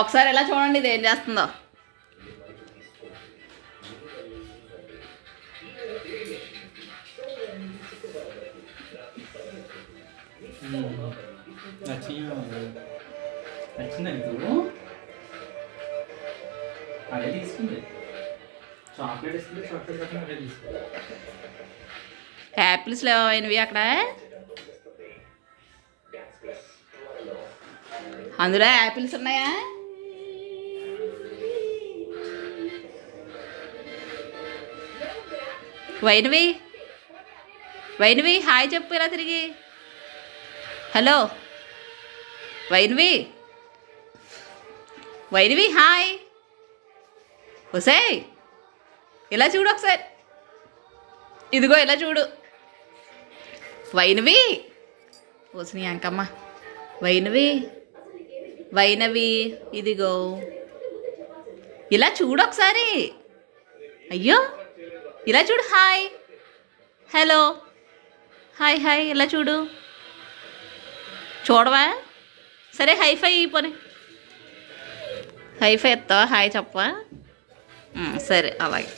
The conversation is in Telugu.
ఒకసారి ఎలా చూడండి ఇది ఏం చేస్తుందో. నచ్చిందా నీకు? అదే తీసుకుంది. చాక్లెట్ ఇస్తుంది, చాక్లెట్ పక్కన అదే తీసుకుంది. యాపిల్స్ లేవైనవి అక్కడ, అందులో యాపిల్స్ ఉన్నాయా? వైనవి వైనవి హాయ్ చెప్పు ఇలా తిరిగి. Hello Vainavi, Vainavi hi. ఒసేయ్ ఇలా చూడు ఒకసారి, ఇదిగో ఇలా చూడు. వైనవి ఓసిని అంకమ్మ, వైనవి వైనవి ఇదిగో ఇలా చూడు ఒకసారి. అయ్యో ఇలా చూడు. హాయ్ హలో హాయ్ హాయ్ ఇలా చూడు. చూడవా? సరే హైఫై పోనీ, హైఫై ఎత్తావా? హాయ్ చెప్పవా? సరే అలాగే.